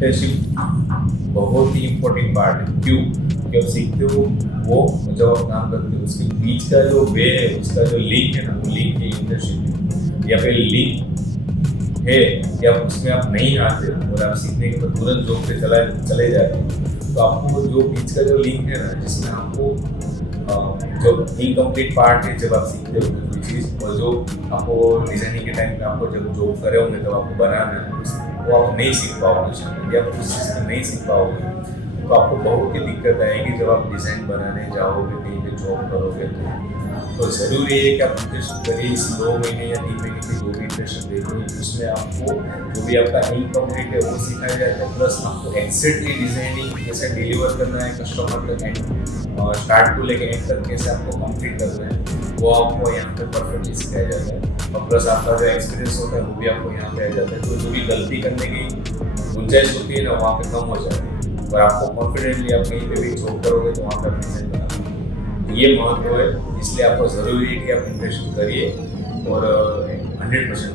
Internship बहुत ही important part है। क्यों? क्योंकि आप सीखते हो वो जब आप काम करते हो उसके बीच का जो वे है, उसका जो लिंक है ना, वो लिंक है इंटर्नशिप। या फिर लिंक है या उसमें आप नहीं आते हो और आप सीखने के बाद तुरंत जॉब पे चले जाते हो, तो आपको जो बीच का जो लिंक है ना, जिसमें आपको जो इनकम्प्लीट पार्ट है जब आप सीखते हो कोई चीज़, और जो आपको डिजाइनिंग के टाइम पे आपको जब जॉब करे होंगे तब आपको बनाना है, वो आप नहीं सीख पाओगे। यदि आप उस चीज़ को नहीं सीख पाओगे तो आपको बहुत ही दिक्कत आएगी जब आप डिज़ाइन बनाने जाओगे, कहीं पे जॉब करोगे। तो ज़रूरी है कि आप इंटर्नशिप करिए। इस 2 महीने या 3 महीने की जो भी इंटर्नशिप देखिए, उसमें आपको जो भी आपका इनकम्प्लीट है वो सिखाया जाएगा, प्लस आपको एक्जैक्टली डिजाइनिंग कैसे डिलीवर करना है कस्टमर तक, एंड स्टार्ट टू लेके एंड तक कैसे आपको कंप्लीट करना है वो आपको यहाँ पे परफेक्टली सिखाया जाता है। और प्लस आपका जो एक्सपीरियंस होता है वो भी आपको यहाँ पे आ जाता है। तो जो भी गलती करने की गुंजाइश होती है ना, वहाँ पे कम हो जाती है और आपको कॉन्फिडेंटली आप कहीं पे भी जॉब करोगे तो वहाँ पे डिजाइन बनाना ये महत्व है। इसलिए आपको ज़रूरी है कि आप इंटर्नशिप करिए और 100%